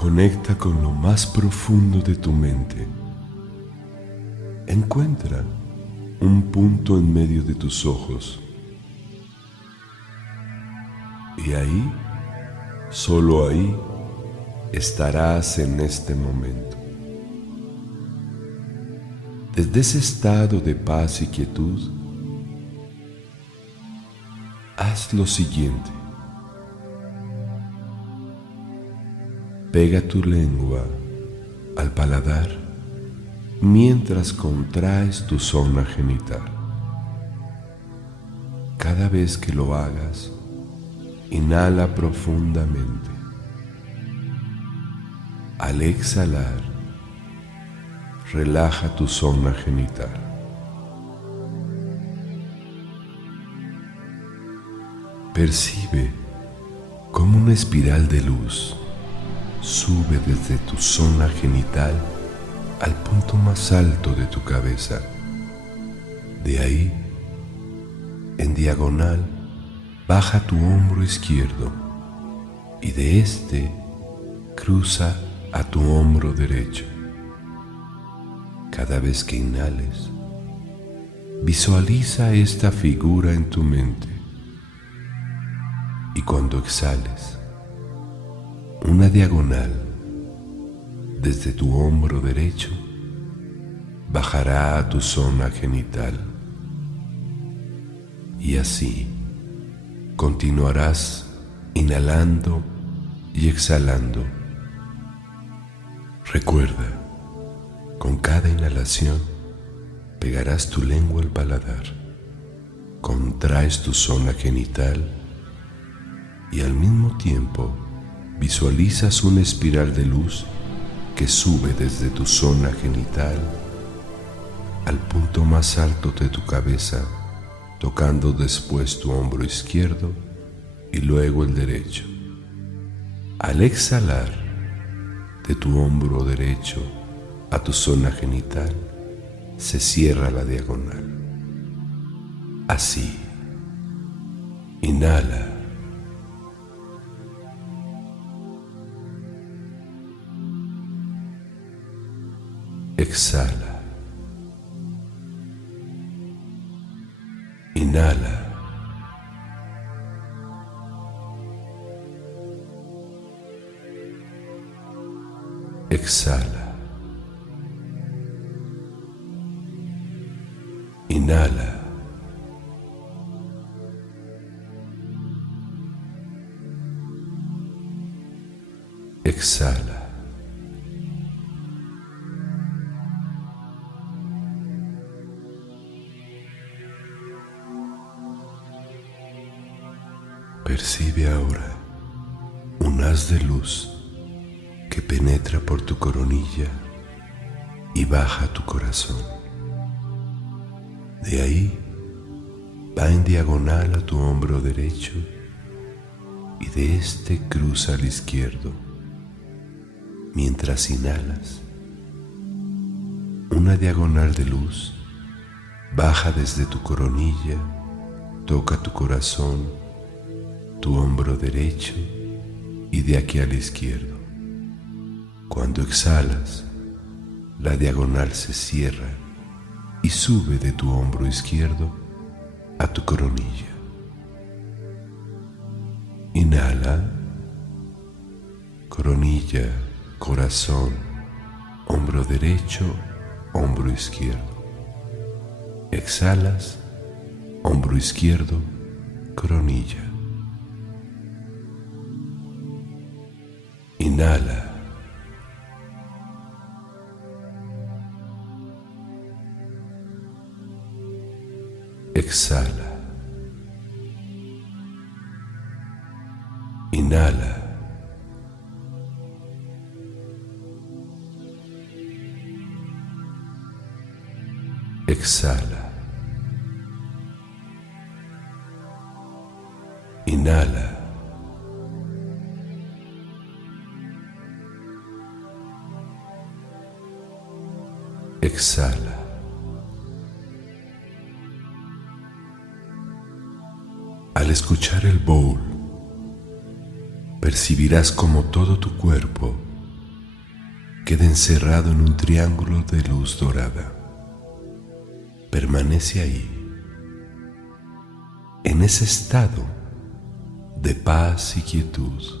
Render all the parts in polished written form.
Conecta con lo más profundo de tu mente. Encuentra un punto en medio de tus ojos. Y ahí, solo ahí, estarás en este momento. Desde ese estado de paz y quietud, haz lo siguiente. Pega tu lengua al paladar mientras contraes tu zona genital. Cada vez que lo hagas, inhala profundamente. Al exhalar, relaja tu zona genital. Percibe cómo una espiral de luz sube desde tu zona genital al punto más alto de tu cabeza. De ahí, en diagonal, baja tu hombro izquierdo y de este cruza a tu hombro derecho. Cada vez que inhales, visualiza esta figura en tu mente y cuando exhales, una diagonal desde tu hombro derecho bajará a tu zona genital y así continuarás inhalando y exhalando. Recuerda, con cada inhalación pegarás tu lengua al paladar, contraes tu zona genital y al mismo tiempo visualizas una espiral de luz que sube desde tu zona genital al punto más alto de tu cabeza, tocando después tu hombro izquierdo y luego el derecho. Al exhalar de tu hombro derecho a tu zona genital, se cierra la diagonal. Así, inhala. Exhala. Inhala. Exhala. Inhala. Exhala. Percibe ahora un haz de luz que penetra por tu coronilla y baja a tu corazón. De ahí va en diagonal a tu hombro derecho y de este cruza al izquierdo. Mientras inhalas, una diagonal de luz baja desde tu coronilla, toca tu corazón, tu hombro derecho y de aquí al izquierdo. Cuando exhalas, la diagonal se cierra y sube de tu hombro izquierdo a tu coronilla. Inhala, coronilla, corazón, hombro derecho, hombro izquierdo. Exhalas, hombro izquierdo, coronilla. Inhala. Exhala. Inhala. Exhala. Inhala. Exhala. Al escuchar el bowl, percibirás como todo tu cuerpo queda encerrado en un triángulo de luz dorada. Permanece ahí, en ese estado de paz y quietud.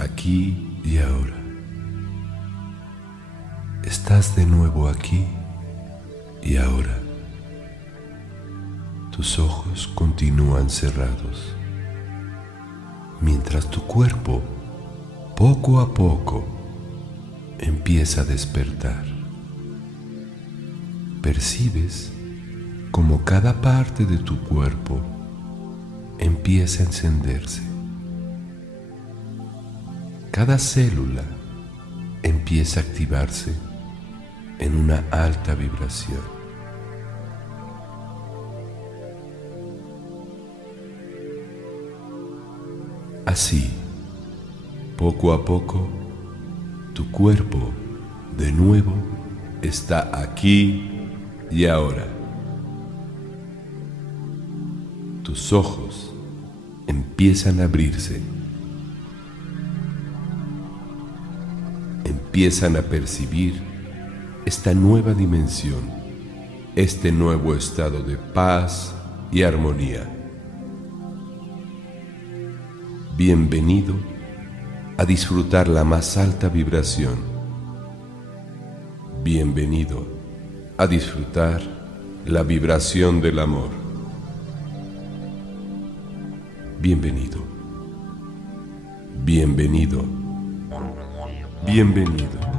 aquí y ahora. Estás de nuevo aquí y ahora. Tus ojos continúan cerrados, mientras tu cuerpo, poco a poco, empieza a despertar. Percibes como cada parte de tu cuerpo empieza a encenderse. Cada célula empieza a activarse en una alta vibración. Así, poco a poco, tu cuerpo de nuevo está aquí y ahora. Tus ojos empiezan a abrirse. Empiezan a percibir esta nueva dimensión, este nuevo estado de paz y armonía. Bienvenido a disfrutar la más alta vibración. Bienvenido a disfrutar la vibración del amor. Bienvenido. Bienvenido. Bienvenido.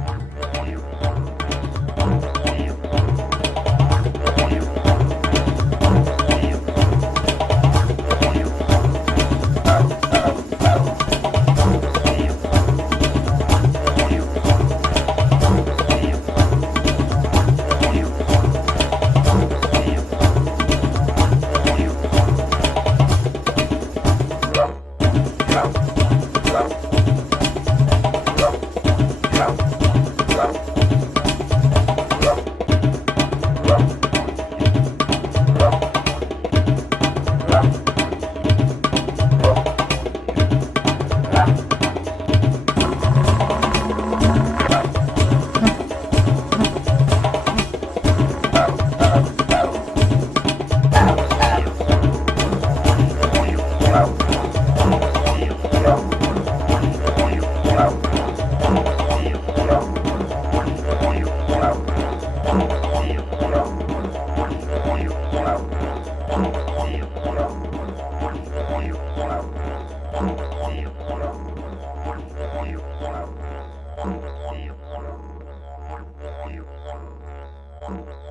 Thank you.